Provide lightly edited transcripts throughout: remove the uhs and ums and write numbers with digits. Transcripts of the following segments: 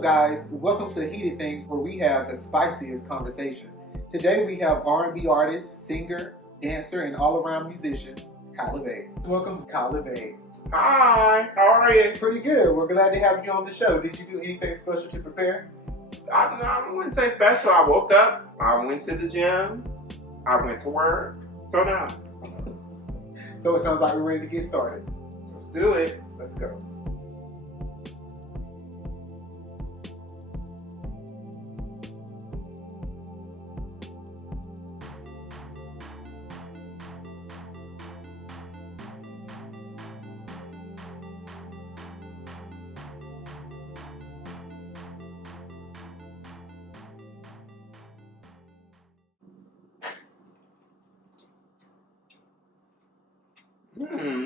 up, guys? Welcome to Heated Things, where we have the spiciest conversation. Today we have R&B artist, singer, dancer, and all-around musician, Lavey. Welcome, Lavey. Hi, how are you? Pretty good. We're glad to have you on the show. Did you do anything special to prepare? I wouldn't say special. I woke up, I went to the gym, I went to work, so now. So it sounds like we're ready to get started. Let's do it. Let's go.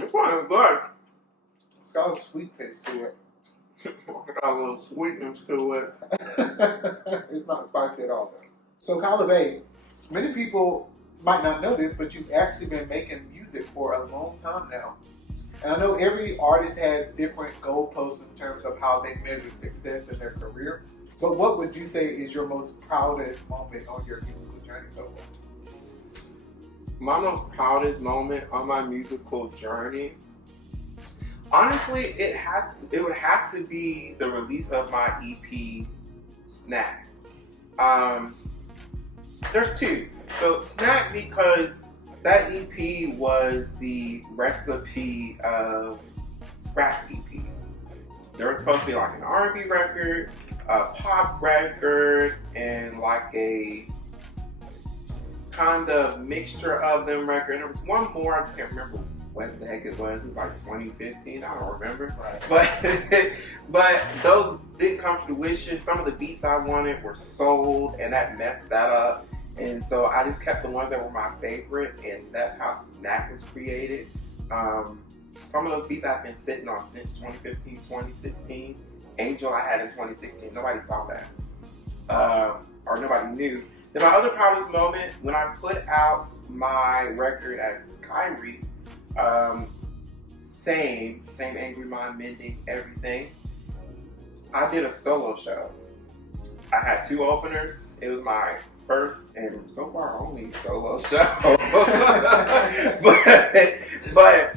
This one is good. It's got a sweet taste to it. It's got a little sweetness to it. It's not spicy at all, though. So, Lavey, many people might not know this, but you've actually been making music for a long time now. And I know every artist has different goalposts in terms of how they measure success in their career. But what would you say is your most proudest moment on your musical journey so far? My most proudest moment on my musical journey, honestly, it would have to be the release of my EP, Snack. There's two. So Snack, because that EP was the recipe of scrap EPs. There was supposed to be like an R&B record, a pop record, and like a kind of mixture of them record. And there was one more, I just can't remember what the heck it was. It was like 2015, I don't remember. Right. But those didn't come to fruition. Some of the beats I wanted were sold, and that messed that up. And so I just kept the ones that were my favorite, and that's how Snack was created. Some of those beats I've been sitting on since 2015, 2016. Angel I had in 2016. Nobody saw that. Or nobody knew. Then my other proudest moment, when I put out my record as Kyrie, same Angry Mind, Mending, everything. I did a solo show. I had two openers. It was my first and so far only solo show. but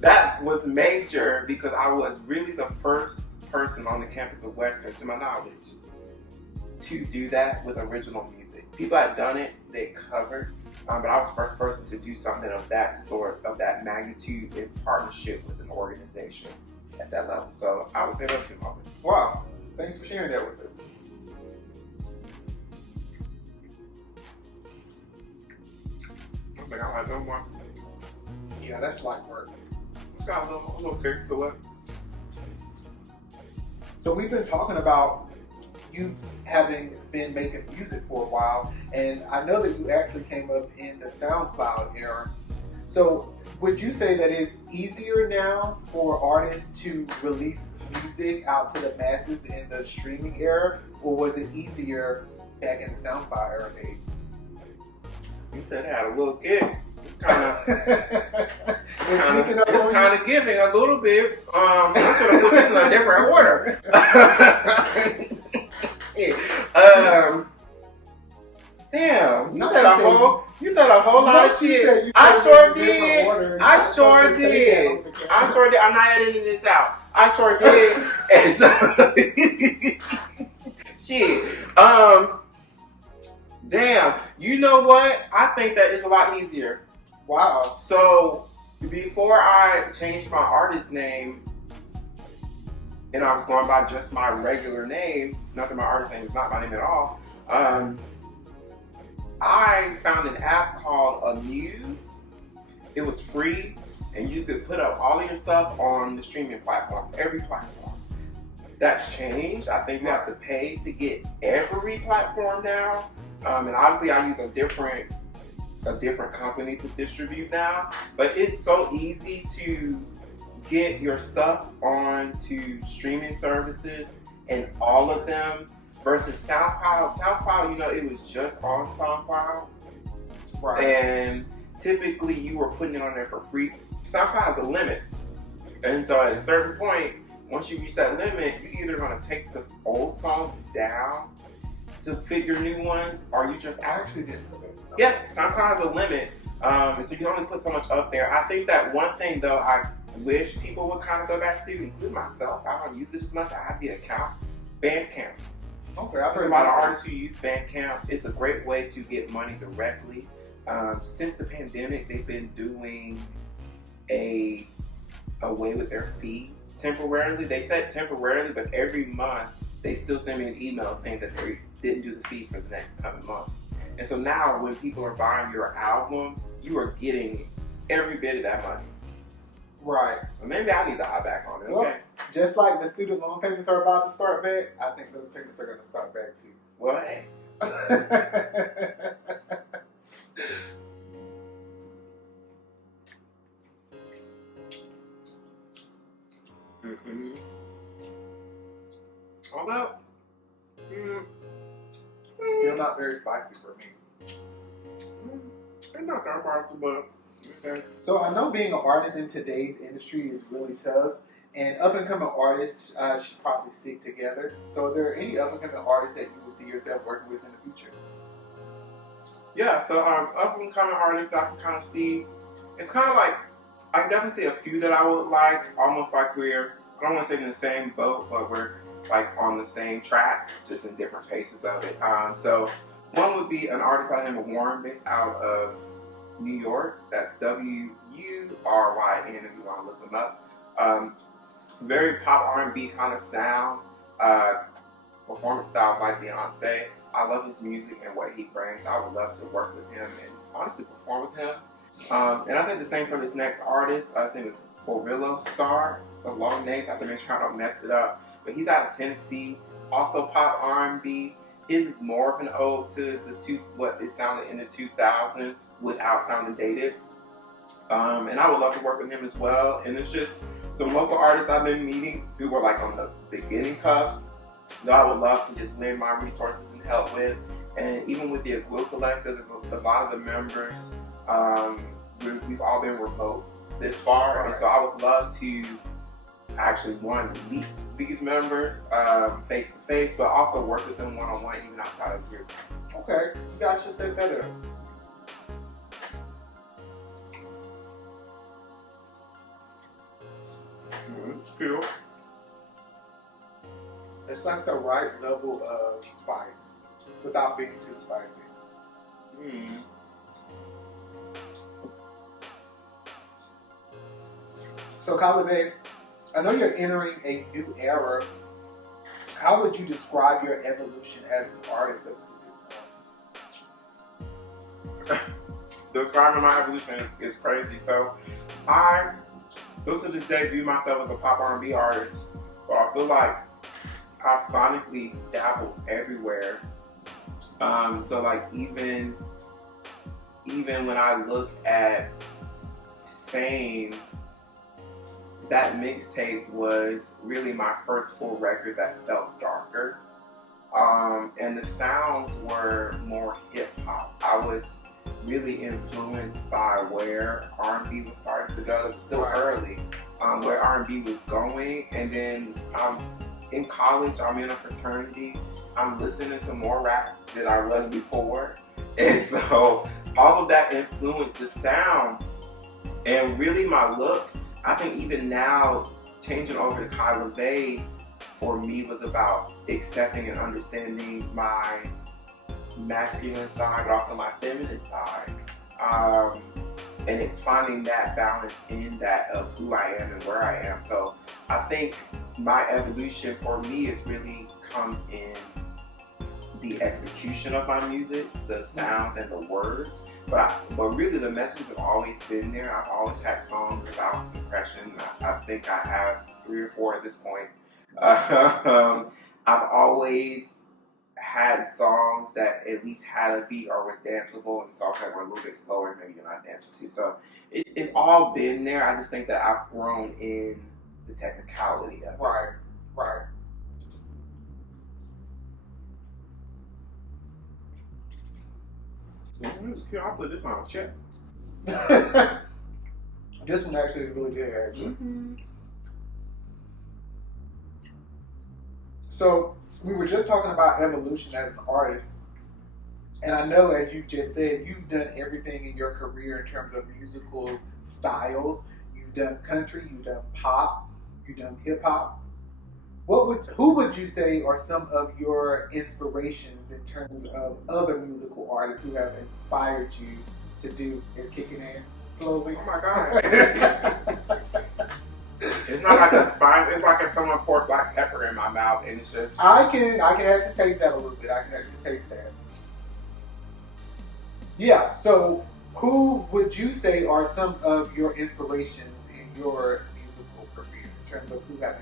that was major because I was really the first person on the campus of Western, to my knowledge, to do that with original music. People had done it, they covered, but I was the first person to do something of that sort, of that magnitude, in partnership with an organization at that level. So I would say those two moments. Wow. Thanks for sharing that with us. I think I like no more. Yeah, that's light work. It's got a little kick to it. So we've been talking about you having been making music for a while, and I know that you actually came up in the SoundCloud era. So would you say that it's easier now for artists to release music out to the masses in the streaming era, or was it easier back in the SoundCloud era days? You said it had a little kick. It's kind of giving a little bit. I should have put this in a different order. Damn, you said a whole lot of shit. I sure did. I'm not editing this out. I sure did. And so, shit. Damn. You know what? I think that is a lot easier. Wow. So before I changed my artist name, and I was going by just my regular name, not that my artist name is not my name at all, I found an app called Amuse. It was free, and you could put up all of your stuff on the streaming platforms, every platform. That's changed. I think you have to pay to get every platform now. And obviously I use a different company to distribute now, but it's so easy to get your stuff onto streaming services and all of them versus SoundCloud. SoundCloud, it was just on SoundCloud. Right. And typically you were putting it on there for free. SoundCloud has a limit. And so at a certain point, once you reach that limit, you're either gonna take the old songs down to fit your new ones, or you just I actually didn't know that. yeah, SoundCloud has a limit, and so you can only put so much up there. I think that one thing though, I wish people would kind of go back to, including myself. I don't use it as much. I have the account, Bandcamp. Okay, I've There's heard a lot of about artists who use Bandcamp. It's a great way to get money directly. Since the pandemic, they've been doing a away with their fee temporarily. They said temporarily, but every month they still send me an email saying that they didn't do the fee for the next coming month. And so now when people are buying your album, you are getting every bit of that money. Right. But maybe I need to hop back on it. Well, Okay. just like the student loan payments are about to start back, I think those payments are going to start back too. Well, hey. Although, Still not very spicy for me. it's not that possible. Okay. So I know being an artist in today's industry is really tough, and up and coming artists should probably stick together. So are there any up and coming artists that you will see yourself working with in the future? Yeah, so up and coming artists I can kind of see. It's kind of like I can definitely see a few that I would like, almost like we're, I don't want to say in the same boat, but we're like on the same track, just in different paces of it. So one would be an artist by the name of Warren, based out of New York. That's Wuryn, if you want to look him up. Very pop R&B kind of sound, performance style like Beyonce. I love his music and what he brings. I would love to work with him and honestly perform with him. And I think the same for this next artist. His name is Forillo Star. It's a long name, so I have to make sure I don't mess it up. But he's out of Tennessee. Also pop R&B. His is more of an ode to what it sounded in the 2000s without sounding dated. And I would love to work with him as well. And it's just some local artists I've been meeting who were like on the beginning cuffs that I would love to just lend my resources and help with. And even with the Aguil Collective, there's a lot of the members, we've all been remote this far. And so I would love to actually, one, meet these members face to face, but also work with them one-on-one even outside of the group. Okay, you guys should set that up. It's cool. It's like the right level of spice without being too spicy. So, Lavey, I know you're entering a new era. How would you describe your evolution as an artist up to this point? Describing my evolution is crazy. So to this day view myself as a pop R&B artist, but I feel like I've sonically dabbled everywhere. So like even when I look at Sane, that mixtape was really my first full record that felt darker. And the sounds were more hip hop. I was really influenced by where R&B was starting to go. It was still early, where R&B was going. And then in college, I'm in a fraternity. I'm listening to more rap than I was before. And so all of that influenced the sound and really my look. I think even now, changing over to Lavey for me was about accepting and understanding my masculine side, but also my feminine side. And it's finding that balance in that of who I am and where I am. So I think my evolution for me is really comes in the execution of my music, the sounds and the words. But really the messages have always been there. I've always had songs about depression. I think I have 3 or 4 at this point. I've always had songs that at least had a beat or were danceable, and songs that were a little bit slower, maybe you're not dancing to. So it's all been there. I just think that I've grown in the technicality of it. Right. I'll put this on a check. This one actually is really good, actually. So we were just talking about evolution as an artist. And I know, as you just said, you've done everything in your career in terms of musical styles. You've done country, you've done pop, you've done hip hop. Who would you say are some of your inspirations in terms of other musical artists who have inspired you to do? Is kicking in slowly? Oh my God. It's not like a spice. It's like if someone poured black pepper in my mouth, and it's just. I can actually taste that a little bit. I can actually taste that. Yeah. So, who would you say are some of your inspirations in your musical career in terms of who have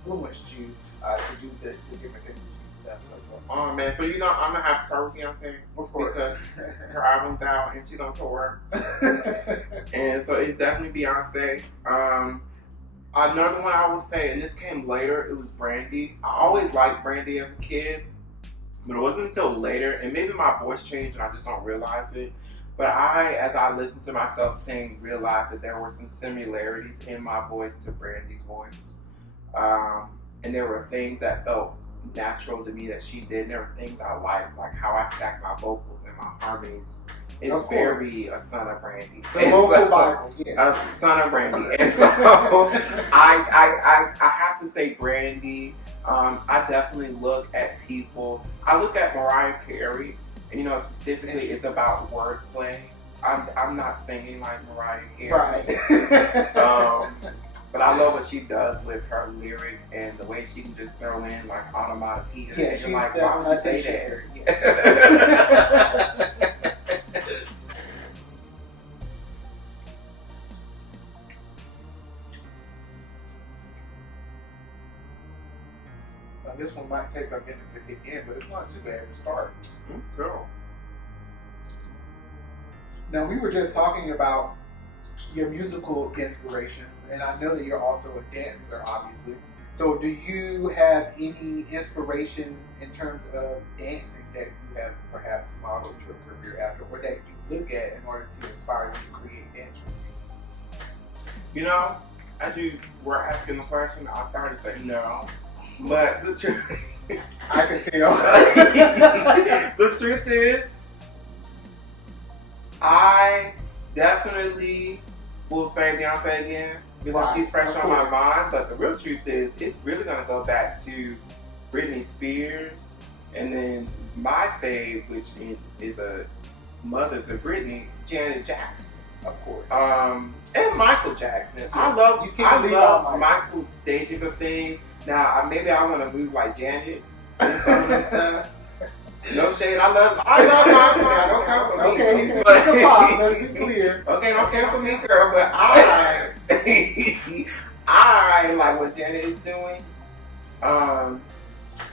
influenced you to do the different things that you've done so far? Oh man, so you know I'm gonna have to start with Beyonce, Of course, because her album's out and she's on tour, and so it's definitely Beyonce. Another one I would say, and this came later, it was Brandy. I always liked Brandy as a kid, but it wasn't until later, and maybe my voice changed and I just don't realize it. But as I listened to myself sing, realized that there were some similarities in my voice to Brandy's voice. And there were things that felt natural to me that she did. And there were things I liked, like how I stacked my vocals and my harmonies. It's very a son of Brandy. The vocal Bible, yes. A son of Brandy. And so I have to say Brandy. I definitely look at people. I look at Mariah Carey, and you know, specifically it's about wordplay. I'm not singing like Mariah Carey. Right. But I love what she does with her lyrics and the way she can just throw in like onomatopoeia. Yeah, and she's you're like, why would you say that? Yes. Now, this one might take a minute to kick in, but it's not too bad to start. Cool. Now, we were just talking about your musical inspirations, and I know that you're also a dancer, obviously. So do you have any inspiration in terms of dancing that you have perhaps modeled your career after, or that you look at in order to inspire you to create dance routines? You know, as you were asking the question, I started to say no. But the truth, I can tell. The truth is, I definitely will say Beyonce again because she's fresh on my mind. But the real truth is, it's really gonna go back to Britney Spears, and then my fave, which is a mother to Britney, Janet Jackson. Of course. And Michael Jackson. Yeah. I love Michael's staging of things. Now, maybe I want to move like Janet and some of that stuff. No shade. I love Michael. Don't come for me. Okay, he's the pop. Let's be clear. Okay, don't come for me, girl. But I like what Janet is doing. I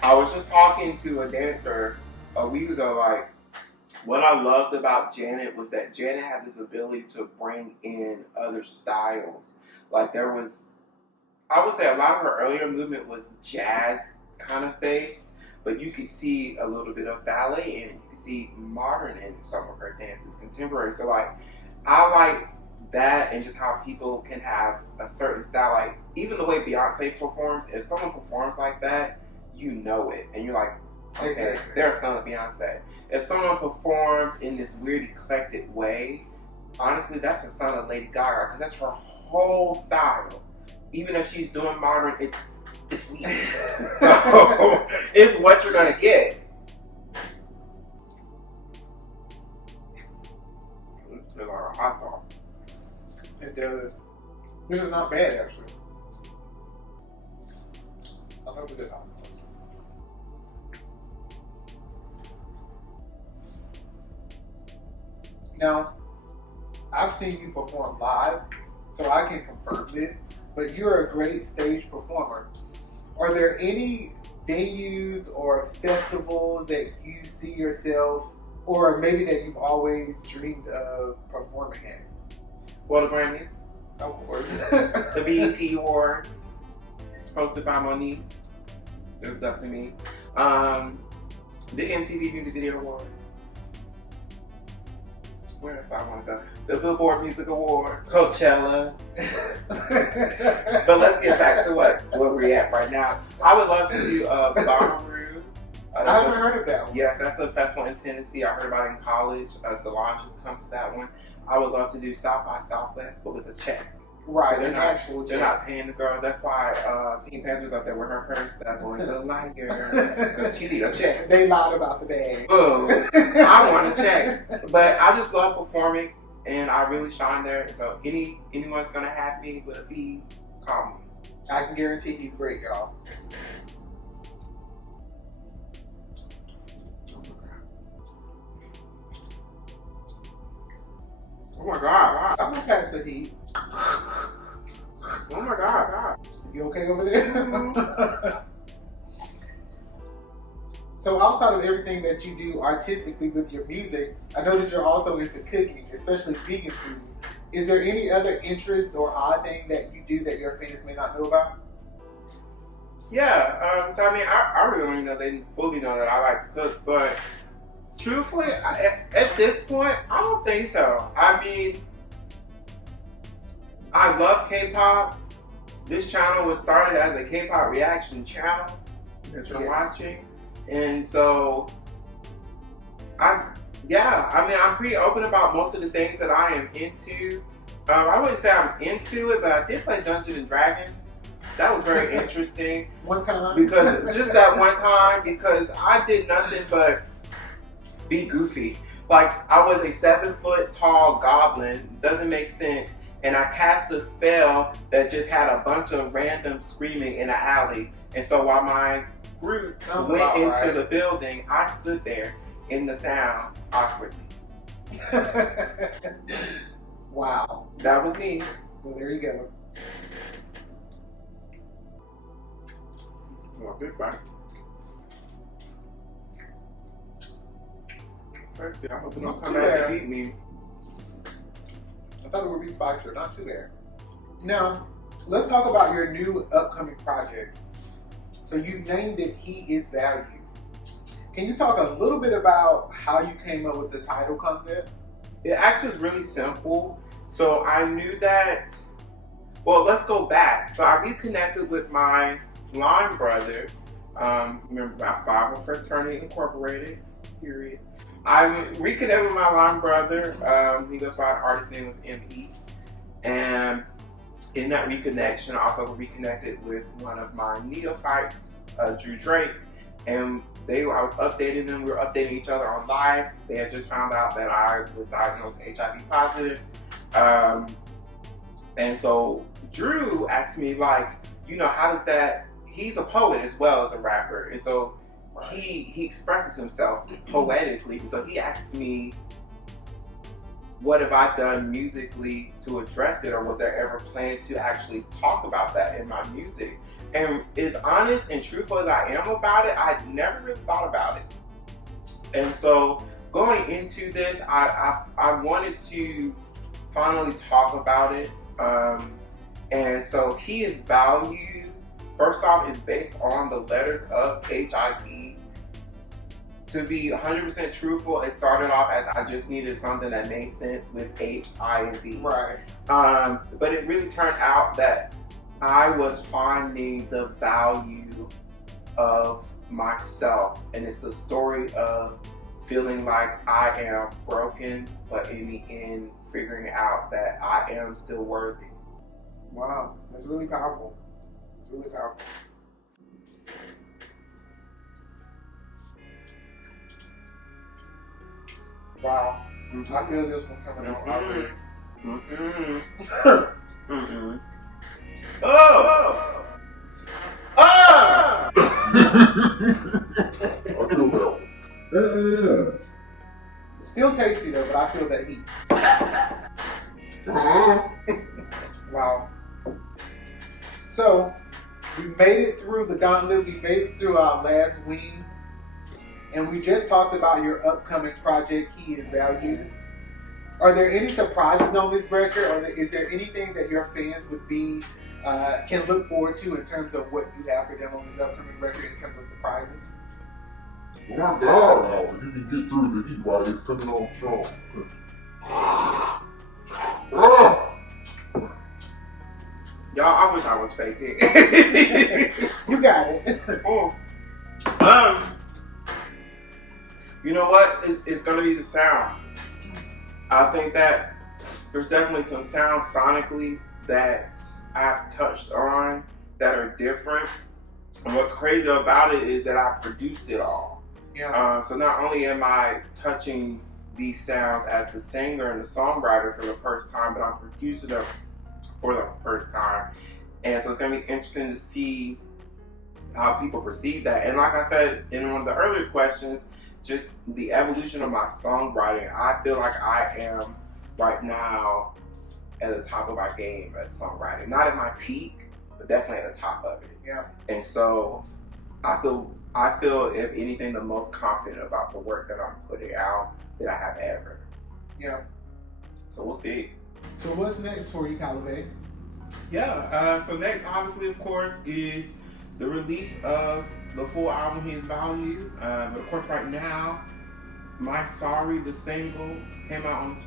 was just talking to a dancer a week ago. Like, what I loved about Janet was that Janet had this ability to bring in other styles. Like, there was, I would say a lot of her earlier movement was jazz kind of based, but you could see a little bit of ballet in it. You could see modern in some of her dances, contemporary. So like, I like that, and just how people can have a certain style. Like, even the way Beyonce performs, if someone performs like that, you know it. And you're like, okay, they're a son of Beyonce. If someone performs in this weird eclectic way, honestly, that's a son of Lady Gaga, because that's her whole style. Even if she's doing modern, it's weird. So it's what you're gonna get. It's like a hot dog. It does. This is not bad, actually. I love it. Now, I've seen you perform live, so I can confirm this, but you're a great stage performer. Are there any venues or festivals that you see yourself, or maybe that you've always dreamed of performing at? Well, the Grammys, of course. the BET Awards, hosted by Monique. It was up to me. The MTV Music Video Awards. where else I want to go? The Billboard Music Awards, Coachella. But let's get back to where we're at right now. I would love to do Bonnaroo. I haven't heard of that one. Yes, that's a festival in Tennessee. I heard about it in college. Solange has come to that one. I would love to do South by Southwest, but with a check. Right, they're they're not paying the girls. That's why Pink Panther's up there with her purse. That boy's a liar because she need a check. They lied about the bag. Boo! I want a check, but I just love performing, and I really shine there. So anyone's gonna have me with a fee, call me. I can guarantee he's great, y'all. Oh my God! I'm gonna pass the heat. Oh my God! You okay over there? So outside of everything that you do artistically with your music, I know that you're also into cooking, especially vegan food. Is there any other interest or odd thing that you do that your fans may not know about? Yeah, so I mean, I really don't even know they fully know that I like to cook, but truthfully, at this point, I don't think so. I mean, I love K-pop. This channel was started as a K-pop reaction channel that you're watching. And so, I'm pretty open about most of the things that I am into. I wouldn't say I'm into it, but I did play Dungeons and Dragons. That was very interesting. One time? Just that one time, because I did nothing but be goofy. Like, I was a 7-foot tall goblin, doesn't make sense, and I cast a spell that just had a bunch of random screaming in an alley. And so while my group went into the building, I stood there in the sound awkwardly. Wow. That was me. Well, there you go. Oh, good bite. Thirsty. I hope you don't come back and beat me. I thought it would be spicier, not too bad. Now, let's talk about your new upcoming project. So you've named it He Is Value. Can you talk a little bit about how you came up with the title concept? It actually was really simple. So I knew that, well, let's go back. So I reconnected with my line brother. Remember my Bible Fraternity Incorporated, period. I reconnected with my line brother. He goes by an artist name of M.E. And in that reconnection, I also reconnected with one of my neophytes, Drew Drake. And I was updating them. We were updating each other on live. They had just found out that I was diagnosed HIV positive. And so Drew asked me, like, how does that, he's a poet as well as a rapper. And so he expresses himself poetically. So he asked me, what have I done musically to address it, or was there ever plans to actually talk about that in my music? And as honest and truthful as I am about it, I'd never really thought about it. And so going into this, I wanted to finally talk about it. And so He Is Value, first off, is based on the letters of HIV. To be 100% truthful, it started off as I just needed something that made sense with H, I, and V. Right. But it really turned out that I was finding the value of myself. And it's the story of feeling like I am broken, but in the end, figuring out that I am still worthy. Wow, that's really powerful. It's really powerful. Wow. Mm-hmm. I feel this one coming on already. Oh! I feel that. Yeah. Still tasty though, but I feel that heat. Wow. So, we made it through the gauntlet. We made it through our last wing. And we just talked about your upcoming project, He Is Value. Are there any surprises on this record, or is there anything that your fans would can look forward to in terms of what you have for them on this upcoming record in terms of surprises? Oh my God, now, if you can get through the heat while it's coming on strong. Y'all, I wish I was faking. You got it. You know what? It's gonna be the sound. I think that there's definitely some sounds sonically that I've touched on that are different. And what's crazy about it is that I produced it all. Yeah. So not only am I touching these sounds as the singer and the songwriter for the first time, but I'm producing them for the first time. And so it's gonna be interesting to see how people perceive that. And like I said in one of the earlier questions, just the evolution of my songwriting, I feel like I am right now at the top of my game at songwriting. Not at my peak, but definitely at the top of it. Yeah. And so I feel if anything the most confident about the work that I'm putting out that I have ever. Yeah. So we'll see. So what's next for you, Lavey? Yeah, so next obviously of course is the release of the full album His Value. But of course right now, My Sorry, the single, came out on the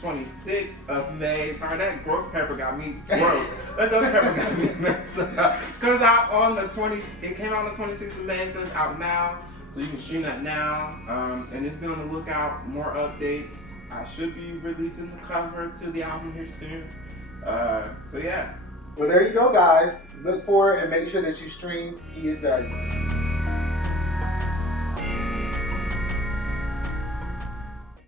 26th of May. Sorry, that gross pepper got me gross. That dust pepper got me messed up. Comes out on the 20th, it came out on the 26th of May, so it's out now. So you can stream that now. And it's been on the lookout, more updates. I should be releasing the cover to the album here soon. So yeah. Well, there you go, guys. Look for it and make sure that you stream He Is Valuable.